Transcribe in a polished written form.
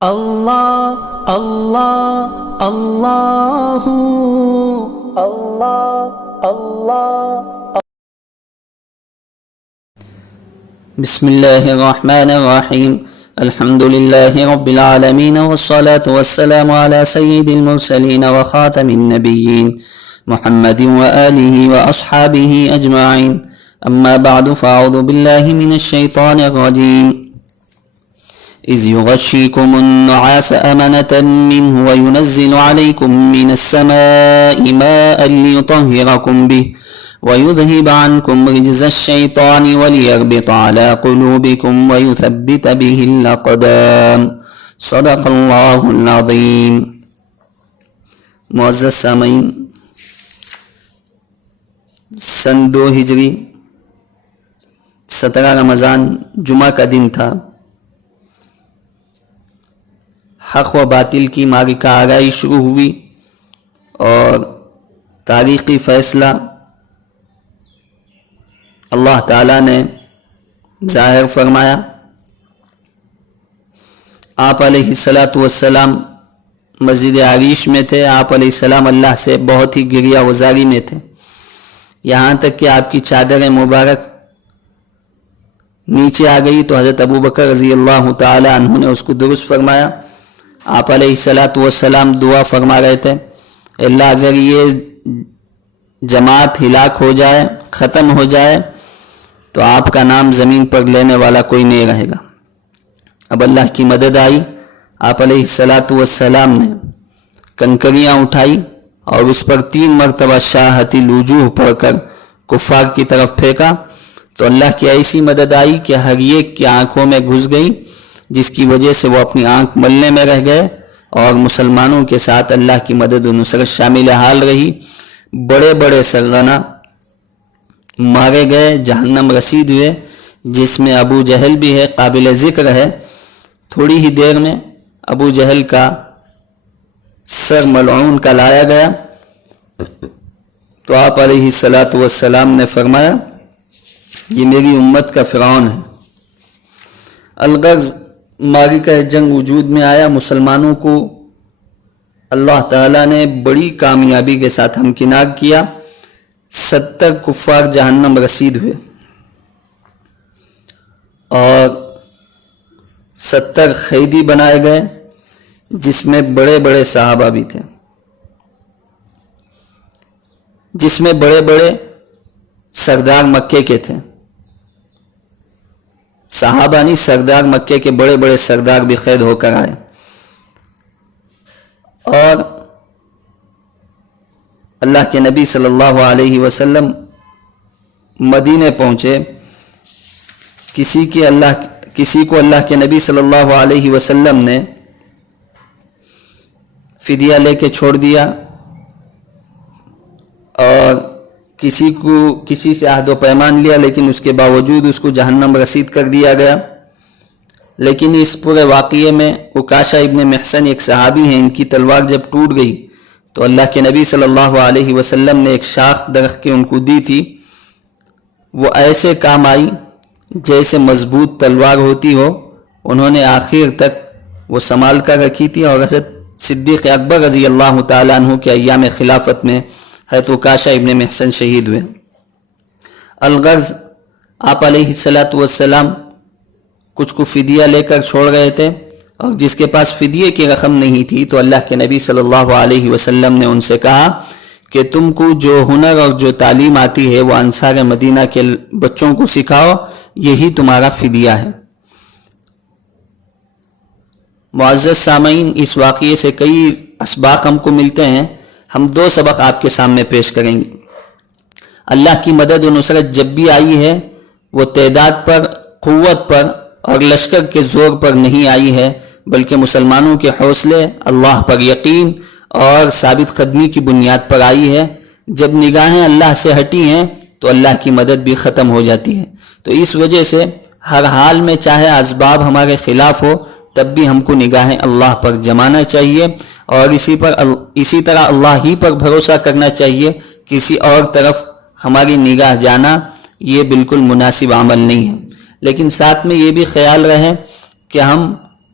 اللہ اللہ اللہ اللہ اللہ بسم اللہ الرحمن الرحیم الحمد للہ رب العالمین والصلاة والسلام علی سید المرسلین وخاتم النبیین محمد وآلہ واصحابہ اجمعین اما بعد فاعوذ باللہ من الشیطان الرجیم إذ يغشيكم النعاس أمنة منه وينزل عليكم من السماء ماء ليطهركم به ويذهب عنكم رجز الشيطان وليربط على قلوبكم ويثبت به الأقدام صدق الله العظيم. معزز سامعین، سن 2 ہجری 17 رمضان جمعہ کا دن تھا. حق و باطل کی معرکہ آرائی شروع ہوئی اور تاریخی فیصلہ اللہ تعالیٰ نے ظاہر فرمایا. آپ علیہ السلام مسجد عریش میں تھے. آپ علیہ السلام اللہ سے بہت ہی گریہ وزاری میں تھے، یہاں تک کہ آپ کی چادر مبارک نیچے آ گئی تو حضرت ابوبکر رضی اللہ تعالی عنہ نے اس کو درست فرمایا. آپ علیہ السلام دعا فرما رہے تھے، اللہ اگر یہ جماعت ہلاک ہو جائے، ختم ہو جائے تو آپ کا نام زمین پر لینے والا کوئی نہیں رہے گا. اب اللہ کی مدد آئی. آپ علیہ السلام نے کنکریاں اٹھائی اور اس پر 3 مرتبہ شاہت الوجوہ پڑھ کر کفار کی طرف پھینکا تو اللہ کی ایسی مدد آئی کہ ہر ایک کی آنکھوں میں گھس گئی، جس کی وجہ سے وہ اپنی آنکھ ملنے میں رہ گئے اور مسلمانوں کے ساتھ اللہ کی مدد و نصرت شامل حال رہی. بڑے بڑے سرغنہ مارے گئے، جہنم رسید ہوئے، جس میں ابو جہل بھی ہے، قابل ذکر ہے. تھوڑی ہی دیر میں ابو جہل کا سر ملعون کا لایا گیا تو آپ علیہ السلام نے فرمایا یہ میری امت کا فرعون ہے. الغرض معرکہ جنگ وجود میں آیا. مسلمانوں کو اللہ تعالیٰ نے بڑی کامیابی کے ساتھ ہمکنار کیا. 70 کفار جہنم رسید ہوئے اور 70 قیدی بنائے گئے، جس میں بڑے بڑے صحابہ بھی تھے، جس میں بڑے بڑے سردار مکے کے تھے. صحابہ نہیں، سردار مکے کے بڑے بڑے سردار بھی قید ہو کر آئے. اور اللہ کے نبی صلی اللہ علیہ وسلم مدینے پہنچے. کسی کو اللہ کے نبی صلی اللہ علیہ وسلم نے فدیہ لے کے چھوڑ دیا اور کسی سے عہد و پیمان لیا، لیکن اس کے باوجود اس کو جہنم رسید کر دیا گیا. لیکن اس پورے واقعے میں عکاشہ ابن محصن ایک صحابی ہیں، ان کی تلوار جب ٹوٹ گئی تو اللہ کے نبی صلی اللہ علیہ وسلم نے ایک شاخ درخت کی ان کو دی تھی. وہ ایسے کام آئی جیسے مضبوط تلوار ہوتی ہو. انہوں نے آخر تک وہ سنبھال کر رکھی تھی اور حضرت صدیق اکبر رضی اللہ تعالیٰ عنہ کے ایام خلافت میں حضرت عکاشہ ابن محصن شہید ہوئے. الغرض آپ علیہ السلام کچھ کو فدیہ لے کر چھوڑ رہے تھے اور جس کے پاس فدیے کی رقم نہیں تھی تو اللہ کے نبی صلی اللہ علیہ وسلم نے ان سے کہا کہ تم کو جو ہنر اور جو تعلیم آتی ہے وہ انصار مدینہ کے بچوں کو سکھاؤ، یہی تمہارا فدیہ ہے. معزز سامعین، اس واقعے سے کئی اسباق ہم کو ملتے ہیں. ہم 2 سبق آپ کے سامنے پیش کریں گے. اللہ کی مدد و نصرت جب بھی آئی ہے وہ تعداد پر، قوت پر اور لشکر کے زور پر نہیں آئی ہے، بلکہ مسلمانوں کے حوصلے، اللہ پر یقین اور ثابت قدمی کی بنیاد پر آئی ہے. جب نگاہیں اللہ سے ہٹی ہیں تو اللہ کی مدد بھی ختم ہو جاتی ہے. تو اس وجہ سے ہر حال میں چاہے اسباب ہمارے خلاف ہو تب بھی ہم کو نگاہیں اللہ پر جمانا چاہیے اور اسی طرح اللہ ہی پر بھروسہ کرنا چاہیے. کسی اور طرف ہماری نگاہ جانا یہ بالکل مناسب عمل نہیں ہے. لیکن ساتھ میں یہ بھی خیال رہے کہ ہم